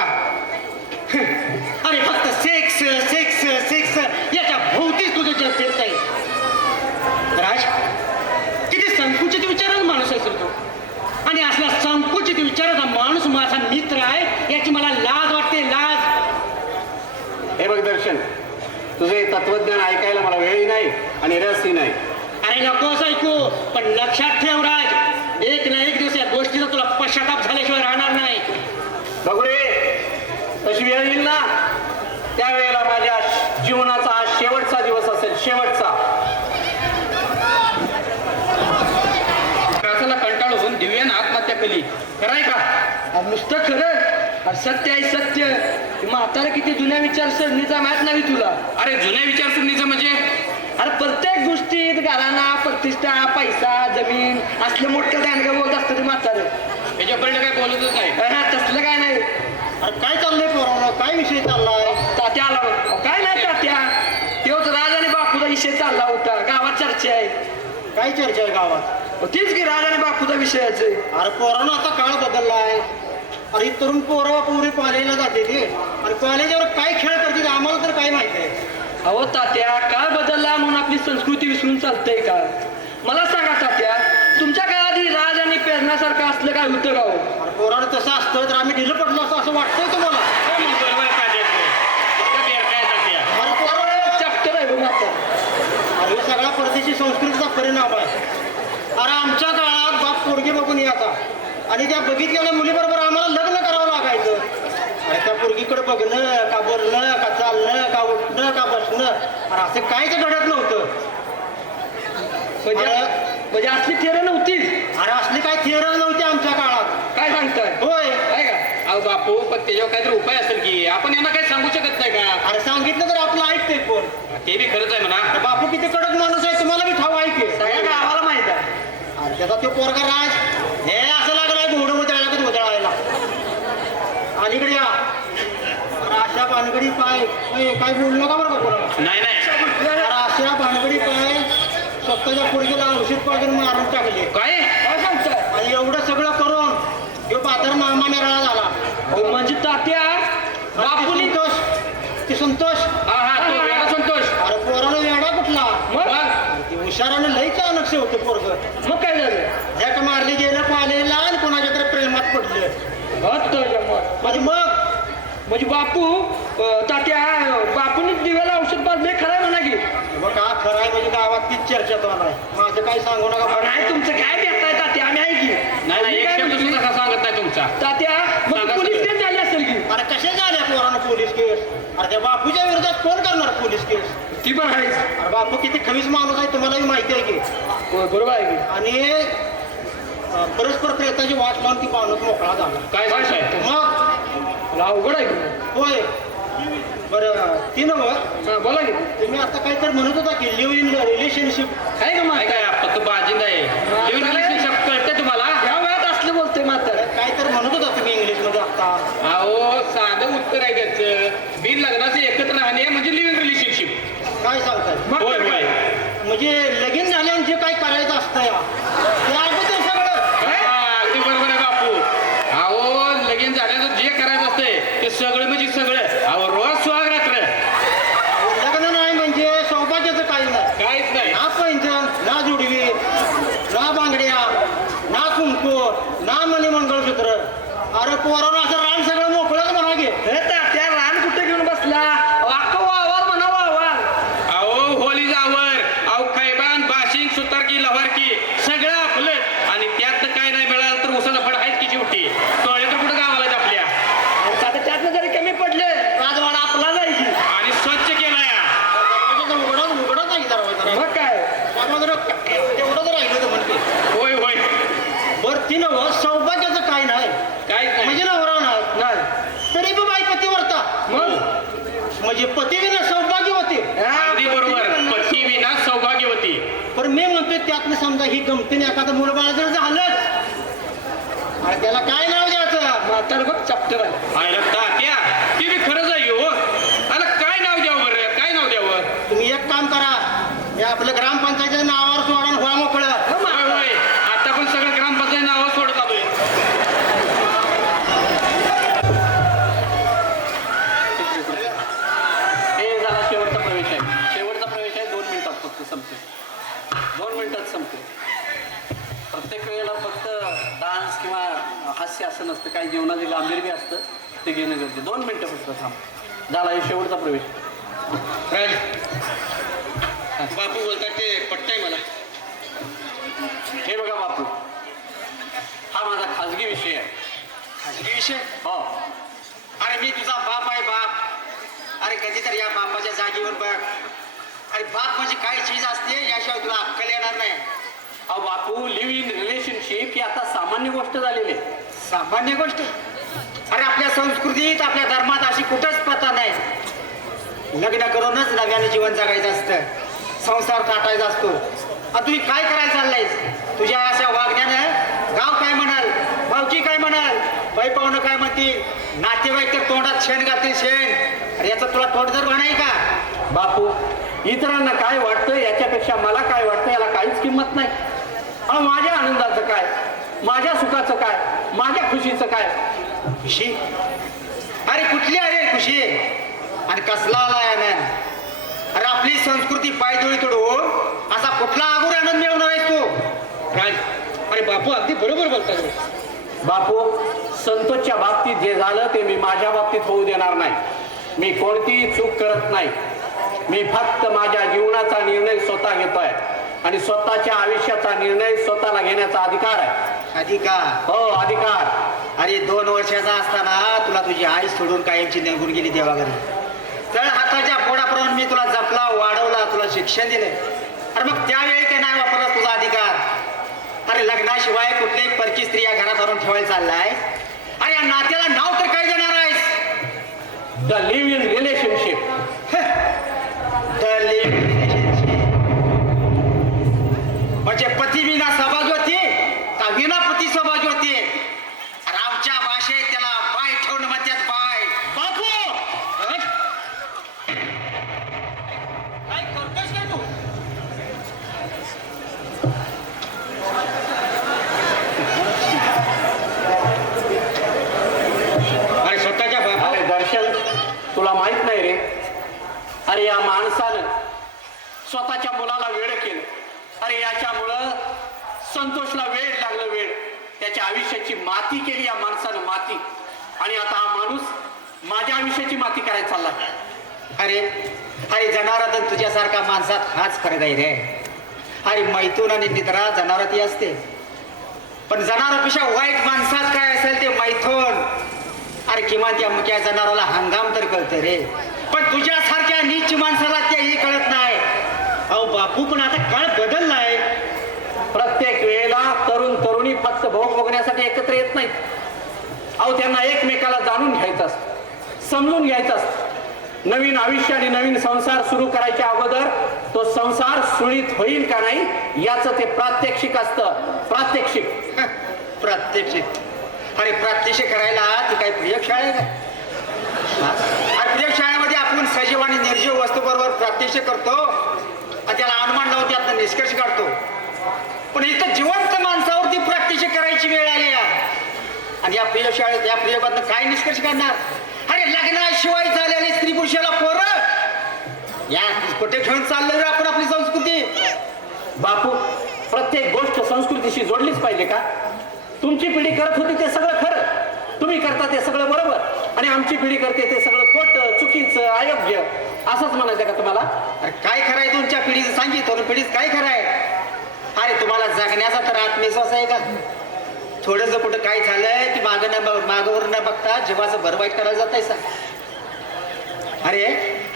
अरे फक्त सेक्स सेक्स सेक्स याच्या भोवतीच तुझं जग फिरतंय. राज, किती संकुचित विचाराचा माणूस आहे तो, आणि असला संकुचित विचाराचा माणूस माझा मित्र आहे याची मला लाज वाटते, लाज. हे बघ दर्शन, तुझे तत्वज्ञान ऐकायला मला वेळही नाही आणि रसही नाही. अरे नकोस ऐकू, पण लक्षात ठेव राज, एक ना एक दिवस या गोष्टीचा तुला पश्चाताप झाल्याशिवाय राहणार नाही. बघू रे, तशी वेळ येईल ना, त्यावेळेला माझ्या जीवनाचा हा शेवटचा दिवस असेल, शेवटचा. त्रासाला कंटाळून दिव्यानं आत्महत्या केली, खरंय का? नुसतं खरं, सत्य आहे सत्य. म्हातारा किती जुन्या विचारसरणीचा माहित नाही तुला? अरे जुन्या विचारसरणीचं म्हणजे? अरे प्रत्येक गोष्टीत घराणा, प्रतिष्ठा, पैसा, जमीन असलं मोठं दांडगं बोलत असतं ते म्हातारं. याच्यापर्यंत काय बोलतच नाही. तसलं काय नाही. अरे काय चाललंय पोरांनो, काय विषय चाललाय? तात्या आला बघ. काय नाही तात्या, तेव्हाच राज आणि बापूचा विषय चालला होता, गावात चर्चा आहे. काय चर्चा आहे गावात? तीच की राज आणि बापूचा विषयाच आहे. अरे पोरांनो, आता काळ बदललाय. अरे तरुण पोरं पोरी कॉलेजला जाते ते, आणि कॉलेजवर काय खेळ करते ते आम्हाला तर काय माहिती आहे. अहो तात्या, काळ बदलला म्हणून आपली संस्कृती विसरून चालतंय का? मला सांगा तात्या, तुमच्या काळात राज आणि प्रेरणासारखं असलं काय होतं का हो? अरे पोरांनो, तसं असतं तर आम्ही ढिलं पडलो असं वाटतंय तुम्हाला? अरे पोरांनो, चॅप्टर आहे बघ आता. अरे हे सगळा परदेशी संस्कृतीचा परिणाम आहे. अरे आमच्या काळात बाप पोरगी बघून यायचा, आणि त्या बघितलेल्या मुलीबरोबर आम्हाला लग्न करावं लागायचं. अरे त्या पोरगीकडे बघणं का, बोलणं का, चालणं का, उठणं का, बसणं, अरे असं काहीच घडत नव्हतं. म्हणजे असली थेरं नव्हती. अरे असली काय थिअरच नव्हती आमच्या काळात. काय सांगताय? होय. काय का? अहो बापू, पण त्याच्यावर काहीतरी उपाय असेल की, आपण यांना काही सांगू शकत नाही का? अरे सांगितलं तर आपलं ऐकतंय कोण? ते बी खरंच आहे म्हणा. अरे बापू किती कडक माणूस आहे, तुम्हाला बी ठाव ऐके. सगळ्या गावाला माहित आहे. अरे त्याचा तो पोरगा राज हे असं लागलाय घोडं उधळायला का उधळायला. अलीकडे या. अरे अशा भानगडी पाय, काय बोलू नका बरं का कोणाला. नाही नाही. अरे अशा भानगडी पाय स्वतःच्या पोरगीला औषध पाजून मारून टाकले. काय? काय सांगताय? आणि एवढं सगळं करून ह्यो पाथर मामा निराळा झाला. अहो, म्हणजे तात्या बापूनी दोष ते संतोष. हा हा, तो वेगळा संतोष. अरे पोराला वेडा कुठला? मग ते हुशारानं लई चाणक्ष होतं पोरग. मग काय झालं? झक मारली गेलं कॉलेजला आणि कोणाच्या तरी प्रेमात पडलं. म्हणजे बापू तात्या बापूने दिव्याला औषध पाजले, खरंय म्हणा की? बघ का खरं आहे म्हणजे गावात तीच चर्चा चालू आहे. माझं काही सांगू नका. नाही तुमचं काय भेटताय तात्या, आम्ही आहे की. नाही नाही, एक शब्द सुद्धा का सांगत नाही तुमचा. तात्या मग सांगा पोलीस सगळं. केस झाली असेल की? अरे कशा झाल्या पोरानं पोलीस केस? अरे त्या बापूच्या विरोधात कोण करणार पोलीस केस? ती पण आहेच. अरे बापू किती खवीस माणूस आहे तुम्हालाही माहिती आहे की. बरोबर आहे की? आणि परस्पर प्रयत्नाची वाट लावून ती पाहुणच मोकळा झाला. काय सांगताय मग मला अवघड आहे की. होय बरं ती नव हा, बोला की. तुम्ही आता काय तर म्हणत होता की लिव्ह इन रिलेशनशिप काय का काय म्हातारा? काय फक्त बाजिंद आहे लिव्ह इन रिलेशनशिप कळतं तुम्हाला या वयात असले बोलतोय म्हातारा. काय तर म्हणत होता तुम्ही इंग्लिशमध्ये आता. अहो साधं उत्तर आहे त्याचं बिन लग्नाचे एकत्र राहणे म्हणजे लिव्ह इन रिलेशनशिप काय सांगताय? होय होय म्हणजे लगीन झाल्यावर जे काय करायचं असतं या ते अगोदर सगळं हा, अगदी बरोबर आहे बापू. अहो लगीन झाल्याचं जे करायचं असतंय ते सगळं म्हणजे सगळं अहो रोज सुहाग रात्र लग्न नाही म्हणजे सौभाग्याचं काही नाही. काहीच नाही ना पैंजण ना जुडवी ना बांगड्या ना कुंकू ना मणी मंगळसूत्र. अरे पोरानं असं रान सगळं मोकळंच म्हणा घे. हे त्या रान कुठे घेऊन बसला? वाकं वावर म्हणा वावर. अहो होली जावर अहो खैबान बाशिंग सुतारकी लवारकी सगळं आपलं आणि त्यात काय नाही मिळालं तर उसाचा फळ आहेच की शेवटी टोळे तर कुठं गावाला आहेत आपल्या आणि आता त्यातनं जरी कमी पडले राजवाडा आपला जायची. आणि स्वच्छ केला या उघडत नाही जरा मग काय? तेवढंच राहिलं तर म्हणते. होय होय बरं ती नव सौभाग्याचं काय नाही काहीच नाही म्हणजे नवरा नाही तरी बी बाई पतिव्रता. मग म्हणजे पतिविना सौभाग्य होते. अगदी बरोबर पती विना सौभाग्यवती पण मी म्हणतोय त्यातनं समजा ही गमतीने एखादं मुलबाळ जर झालंच अरे त्याला काय नाव द्यायचं? म्हातारा बघ चॅप्टर आहे. आयला तात्या ती बी खरंच आहे हो आला काय नाव द्यावं बरं काय नाव द्यावं तुम्ही एक काम करा हे आपलं ग्रामपंचायतीच्या नावावर सोडा आणि व्हा मोकळं. होय होय आता पण सगळं ग्रामपंचायत नावं सोडत आलोय हे झाला शेवटचा प्रवेश आहे. शेवटचा प्रवेश आहे. 2 मिनिटात फक्त संपते. 2 मिनिटात संपते. प्रत्येक वेळेला फक्त डान्स किंवा हास्य असं नसतं. काही जीवनाचे गांभीर्य बी असतं ते घेणं गरजेचं. 2 मिनिटं फक्त थांब. झाला हे शेवटचा प्रवेश. राज बापू बोलतात ते पटतंय मला हे बघा बापू, हा माझा खाजगी विषय आहे. खाजगी विषय. हो. अरे मी तुझा बाप आहे बाप. अरे कधीतरी या बापाच्या जागेवर बघ. अरे बाप म्हणजे काय चीज असते याशिवाय तुला अक्कल येणार नाही. अहो बापू, लिव्ह इन रिलेशनशिप ही आता सामान्य गोष्ट झालेली आहे. सामान्य गोष्ट. अरे आपल्या संस्कृतीत आपल्या धर्मात अशी कुठंच प्रथा नाही. लग्न करूनच नव्याने जीवन जगायचं असतं. संसार टाटायचा असतो. आणि तुम्ही काय करायला चाललायस? तुझ्या अशा वागण्यानं गाव काय म्हणाल, भावकी काय म्हणाल, पै पाहुणं काय म्हणतील, नातेवाईक तर तोंडात शेण घालतील शेण. अरे याचं तुला तोंड जर म्हणाय का? बापू, इतरांना काय वाटतं याच्यापेक्षा मला काय वाटतं याला काहीच किंमत नाही. अहो माझ्या आनंदाचं काय, माझ्या सुखाचं काय, माझ्या खुशीचं काय? खुशी? अरे कुठली आहे रे खुशी? आणि कसला आला आनंद? अरे आपली संस्कृती पायदोळी तोडू असा कुठला आगुर आनंद मिळवणार आहेस तू? राज अरे बापू अगदी बरोबर बोलतात. बापू, संतोषच्या बाबतीत जे झालं ते मी माझ्या बाबतीत होऊ देणार नाही. मी कोणतीही चूक करत नाही. मी फक्त माझ्या जीवनाचा निर्णय स्वतः घेतोय आणि स्वतःच्या आयुष्याचा निर्णय स्वतःला घेण्याचा अधिकार आहे. अधिकार? हो, अधिकार. अरे 2 वर्षाचा असताना तुला तुझी आई सोडून कायमची निघून गेली देवाघरी. तर हाताच्या पोडाप्रमाणे मी तुला जपला, वाढवला, तुला शिक्षण दिले. अरे मग त्यावेळी ते नाही वापरला तुझा अधिकार. अरे लग्नाशिवाय कुठल्याही परकी स्त्री या घरात आणून ठेवायला चाललाय. अरे या नात्याला नाव तर काय देणार आहेस? The live in relationship. म्हणजे पती विना सहभागी होती का विना पती सहभागी होती? आमच्या भाषेत त्याला बाय ठेवणं म्हणतात. बाय. बापू काय करतोस काय तू? अरे स्वतःच्या बाबा अरे दर्शन, तुला माहित नाही रे. अरे या माणसानं स्वतःच्या मुलाला वेळ केलं. अरे याच्यामुळं संतोषला वेळ लागलं. वेळ त्याच्या आयुष्याची माती केली या माणसानं, माती. आणि आता हा माणूस माझ्या आयुष्याची माती करायला चालला. अरे अरे जनावरात तुझ्यासारखा माणसात हाच फरक आहे रे. अरे मैथून आणि निद्रा जनावरात असते, पण जनावरापेक्षा वाईट माणसात काय असेल ते मैथून. अरे किमान त्या मुक्या जनावराला हंगाम तर कळतं रे, पण तुझ्यासारख्या नीच माणसाला तेही कळत नाही. अहो बापू पण आता काळ बदललाय. प्रत्येक वेळेला तरुण तरुणी फक्त अहो त्यांना एकमेकाला जाणून घ्यायचं असतं, समजून घ्यायचं असतं. नवीन आयुष्य आणि नवीन संसार सुरू करायच्या अगोदर तो संसार सुरळीत होईल का नाही याचं ते प्रात्यक्षिक असतं. प्रात्यक्षिक. प्रात्यक्षिक. अरे प्रात्यक्षिक करायला ती काय प्रयोगशाळा आहे का? अरे प्रयोगशाळेमध्ये आपण सजीव आणि निर्जीव वस्तू बरोबर प्रात्यक्षिक करतो आणि त्याला अनुमान लावून त्यातनं निष्कर्ष काढतो. पण इथं जिवंत माणसावरती प्रात्यक्षिक करायची वेळ आली आहे. आणि या प्रयोगशाळेत या प्रयोगातनं काय निष्कर्ष काढणार? अरे लग्नाशिवाय झालेली स्त्री पुरुषाला पोरं या कुठे घेऊन चाललं आपण आपली संस्कृती? बापू, प्रत्येक गोष्ट संस्कृतीशी जोडलीच पाहिजे का? तुमची पिढी करत होती ते सगळं खरं, तुम्ही करता ते सगळं बरोबर, आणि आमची पिढी करते ते सगळं खोटं, चुकीचं, अयोग्य, असंच म्हणायचं का तुम्हाला? अरे काय खरंय तुमच्या पिढीचं? सांगितलं पिढीच काय खरंय? अरे तुम्हाला जगण्याचा तर आत्मविश्वास आहे का? थोडंसं कुठं काय झालंय की मागवर न बघता जीवाचं भरवाईट करायला जात आहे. अरे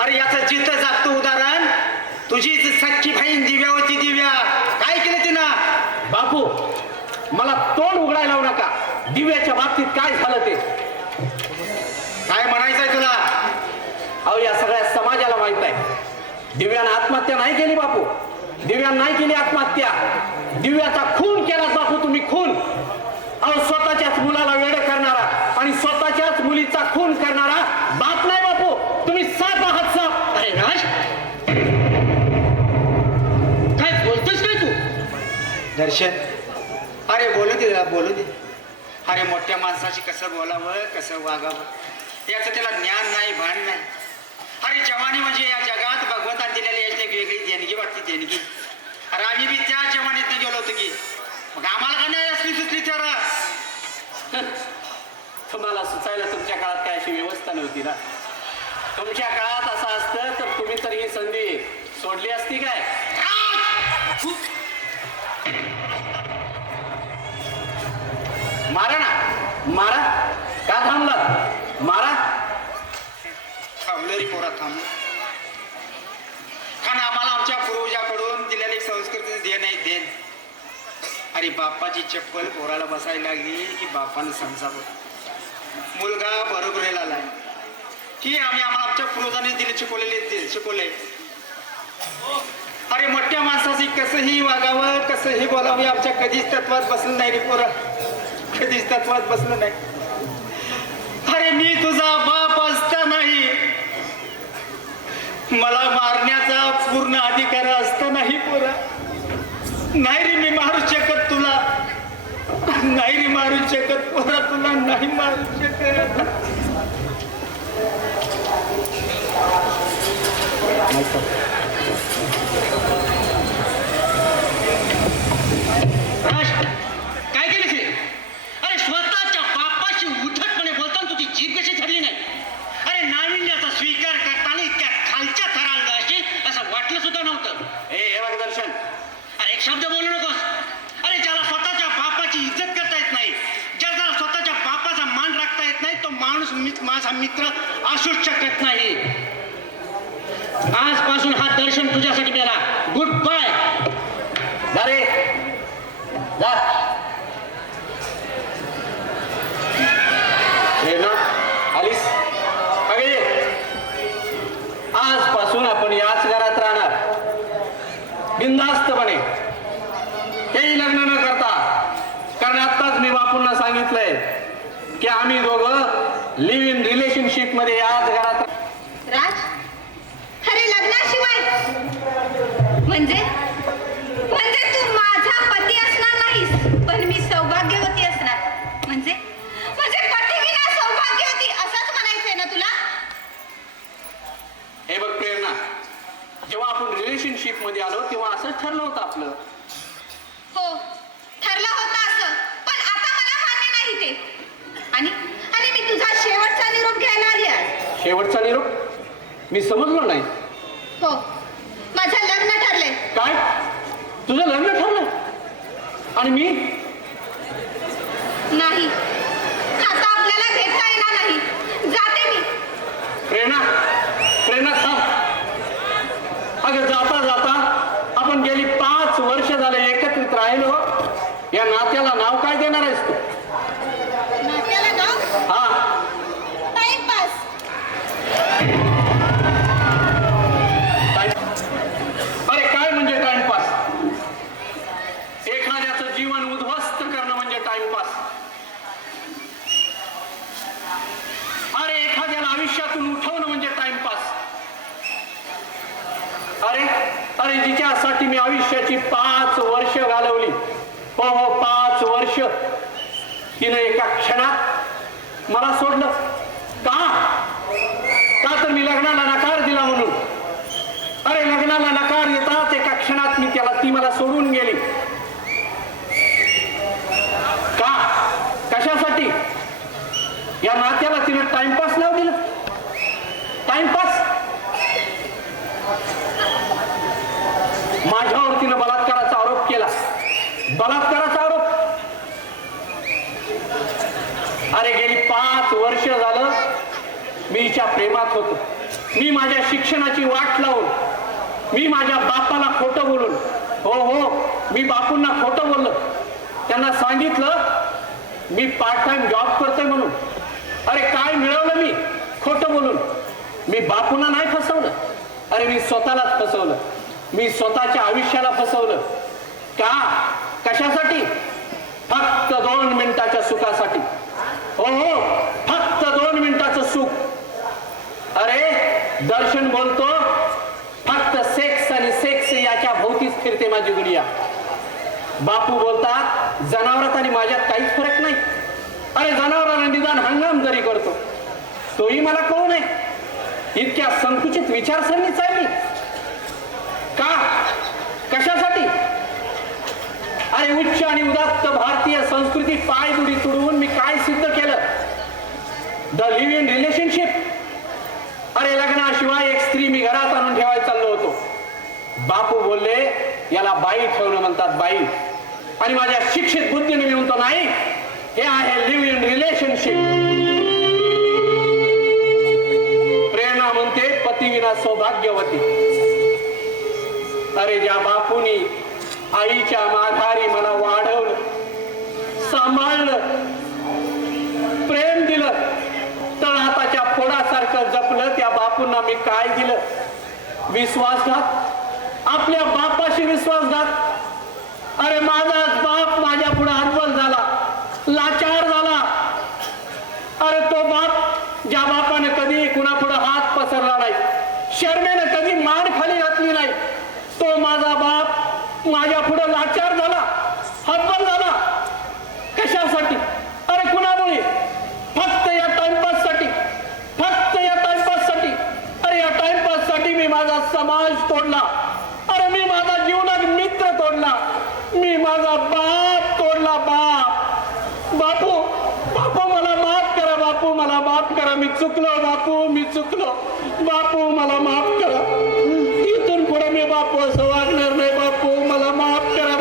अरे याचं जिथं जागतो उदाहरण तुझी सख्खी बहीण दिव्यावरची दिव्या काय केलं तिनं? बापू, मला तोंड उघडायला लावू नका. दिव्याच्या बाबतीत काय झालं ते काय म्हणायचंय तुला? अहो या सगळ्या समाजाला माहित आहे. दिव्यानं आत्महत्या नाही केली बापू, दिव्यानं नाही केली आत्महत्या. दिव्याचा खून केला बापू तुम्ही, खून. अहो स्वतःच्याच मुलाला वेडे करणारा आणि स्वतःच्याच मुलीचा खून करणारा बाप नाही बापू, तुम्ही साप आहात, साप. अरे राज, काय बोलतोस काय तू? दर्शन, अरे बोलू दे बोलू दे. अरे मोठ्या माणसाशी कसं बोलावं कसं वागावं याचं त्याला ज्ञान नाही, भान नाही. अरे जवानी म्हणजे या जगात भगवंताने दिलेली याची एक वेगळी देणगी वाटते, देणगी. अरे आम्ही बी त्या जवानीत गेलो होतो की मग आम्हाला का नाही असली सुचली तर? तुम्हाला सुचायला तुमच्या काळात काय अशी व्यवस्था नव्हती ना. तुमच्या काळात असं असतं तर तुम्ही तर ही संधी सोडली असती काय? मारा ना, मारा. का थांबलात? मारा. थांबलो रे पोरा, थांबलो. कारण आम्हाला आमच्या पूर्वजाकडून दिलेली संस्कृती देण आहे, देण. अरे बापाची चप्पल पोराला बसायला लागली की बापानं समजावं. मुलगा बरोबरीला आलाय की आम्हाला आमच्या पूर्वजांनी दिले, शिकवले. अरे मोठ्या माणसाची कसंही वागावं कसंही बोलावं आमच्या कधीच तत्वात बसलं नाही रे पोरा, कधीच तत्वात बसलं नाही. अरे मी तुझा बाप असतानाही मला मारण्याचा पूर्ण अधिकार असतानाही पोरा नाही रे मी मारू शकत तुला, नाही रे मारू शकत पोरा, तुला नाही मारू शकत. राज, काय केलं ते? अरे स्वतःच्या बापाशी उद्धटपणे बोलताना तुझी जीभ कशी ठरली नाही? अरे नाविन्याचा स्वीकार करताना इतक्या खालच्या थराला जाशील असं वाटलं सुद्धा नव्हतं. हे बघ दर्शन, अरे एक शब्द बोलू नकोस. अरे ज्याला स्वतःच्या बापाची इज्जत करता येत नाही, ज्याला स्वतःच्या बापाचा मान राखता येत नाही, तो माणूस माझा मित्र असूच शकत नाही. आजपासून हा दर्शन तुझ्यासाठी गेला. Good bye. जा रे, जा. ना आलीस? अगे ये. आजपासून आपण याच घरात राहणार बिनधास्तपणे, हेही लग्न न करता. कारण आत्ताच मी बापूंना सांगितलंय की आम्ही दोघं लिव्ह इन रिलेशनशिप मध्ये याच घरात. राज, अरे लग्नाशिवाय म्हणजे म्हणजे तू माझा पती असणार नाहीस, पण मी सौभाग्यवती असणार. म्हणजे म्हणजे पतिविना सौभाग्यवती असंच म्हणायचंय ना तुला? हे बघ प्रेरणा, जेव्हा आपण रिलेशनशिप मध्ये आलो तेव्हा असंच ठरलं होतं आपलं. हो, ठरलं होतं असं, पण आता मला मान्य नाही ते. आणि आणि मी तुझा शेवटचा निरोप घ्यायला आली आज. शेवटचा निरोप? मी समजलो नाही. हो, माझं लग्न ठरलंय. काय? तुझं लग्न ठरलं? आणि मी? नाही, आता आपल्याला भेटता येणार नाही. जाते मी. प्रेरणा, प्रेरणा थांब. अगं जाता जाता आपण गेली 5 वर्ष झाले एकत्रित राहिलो. या नात्याला नाव काय देणार आहेस तू? नात्याला नाव? टाइमपास. अरे एखाद्याला आयुष्यातून उठवणं म्हणजे टाइमपास. अरे अरे जिच्यासाठी मी आयुष्याची 5 वर्ष घालवली, हो हो 5 वर्ष, तिनं एका क्षणात मला सोडलं. का? का तर मी लग्नाला नकार दिला म्हणून. अरे लग्नाला नकार देतात एका क्षणात ती मला सोडून गेली. का? कशासाठी? या नात्याला तिने टाइमपास नाव दिलं. टाइमपास. माझ्यावर तिनं बलात्काराचा आरोप केला. बलात्काराचा आरोप. अरे गेली 5 वर्ष झालं मी हिच्या प्रेमात होतो. मी माझ्या शिक्षणाची वाट लावून, मी माझ्या बापाला खोटं बोलून, हो हो मी बापूंना खोटं बोललो. त्यांना सांगितलं मी पार्ट टाइम जॉब करतोय म्हणून. अरे काय मिळवलं मी खोटं बोलून? मी बापूंना नाही फसवलं. अरे मी स्वतःलाच फसवलं. मी स्वतःच्या आयुष्याला फसवलं. का? कशासाठी? फक्त 2 मिनिटाच्या सुखासाठी. हो हो फक्त 2 मिनिटाचं सुख. अरे दर्शन बोलतो फक्त सेक्स आणि सेक्स याच्या भोवतीच फिरते माझी दुनिया. बापू बोलतात जनावरात आणि माझ्यात काहीच फरक नाही. अरे जनावराला निदान हंगाम जरी करतो तोही मला कळू नये. इतक्या संकुचित विचारसरणी चालली. का? कशासाठी? अरे उच्च आणि उदात्त भारतीय संस्कृती पायदुडी तुडवून मी काय सिद्ध केलं? The live in relationship. अरे लग्नाशिवाय एक स्त्री मी घरात आणून ठेवायला चाललो होतो. बापू बोलले याला बाई ठेवणं म्हणतात, बाई. आणि माझ्या शिक्षित बुद्धीने मी म्हणतो नाही, हे आहे लिव्ह इन रिलेशनशिप. प्रेरणा म्हणते पतिविना सौभाग्यवती. अरे ज्या बापूनी आईच्या माघारी मला वाढवलं, सांभाळलं, प्रेम दिलं, तळहाताच्या फोडासारखं जपलं, त्या बापूंना मी काय दिलं? विश्वासघात. आपल्या बापाशी विश्वासघात. अरे माझाच बाप माझ्या पुढे हतबल झाला, लाचार झाला. अरे तो बाप ज्या बापाने कधी कुणा पुढे हात पसरला नाही, शर्मेने कधी मान खाली घातली नाही, तो माझा बाप माझ्या पुढे लाचार झाला, हतबल झाला. कशासाठी? अरे कुणामुळे? फक्त या टाइमपास साठी. फक्त या टाइमपास साठी. अरे या टाइमपास साठी मी माझा समाज तोडला. अरे मी माझा जीवनात मित्र तोडला. मी माझा बाप तोडला. बाप. बापू, बापू मला माफ करा. बापू मला माफ करा. मी चुकलो बापू, मी चुकलो. बापू मला माफ करा. इथून पुढे मी बापू असं वागणार नाही. बापू मला माफ करा.